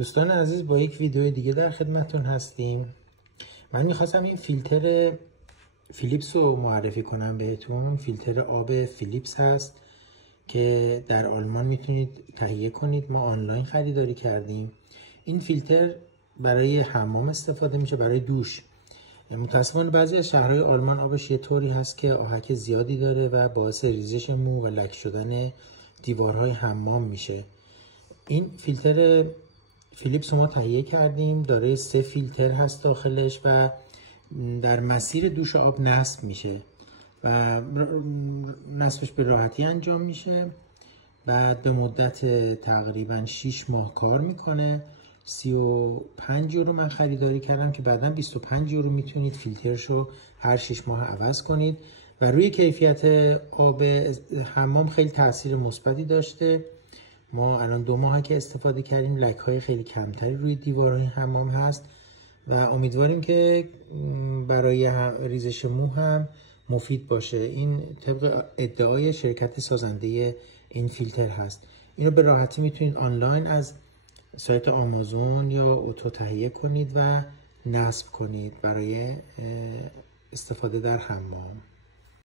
دوستان عزیز، با یک ویدیو دیگه در خدمتتون هستیم. من میخواستم این فیلتر فیلیپس رو معرفی کنم بهتون. فیلتر آب فیلیپس هست که در آلمان میتونید تهیه کنید. ما آنلاین خریداری کردیم. این فیلتر برای حمام استفاده میشه، برای دوش. متاسفانه بعضی از شهرهای آلمان آبش یه طوری هست که آهک زیادی داره و باعث ریزش مو و لک شدن دیوارهای حمام میشه. این فیلتر فیلیپس ما تهیه کردیم، داره 3 فیلتر هست داخلش و در مسیر دوش آب نصب میشه و نصبش به راحتی انجام میشه. بعد به مدت تقریبا 6 ماه کار میکنه. 35 یورو من خریداری کردم که بعدا 25 یورو میتونید فیلترشو هر 6 ماه عوض کنید و روی کیفیت آب حمام خیلی تاثیر مثبتی داشته. ما الان 2 ماه که استفاده کردیم، لک های خیلی کمتری روی دیوارهای حمام هست و امیدواریم که برای ریزش مو هم مفید باشه. این طبق ادعای شرکت سازنده این فیلتر هست. اینو به راحتی میتونید آنلاین از سایت آمازون یا اوتو تهیه کنید و نصب کنید برای استفاده در حمام.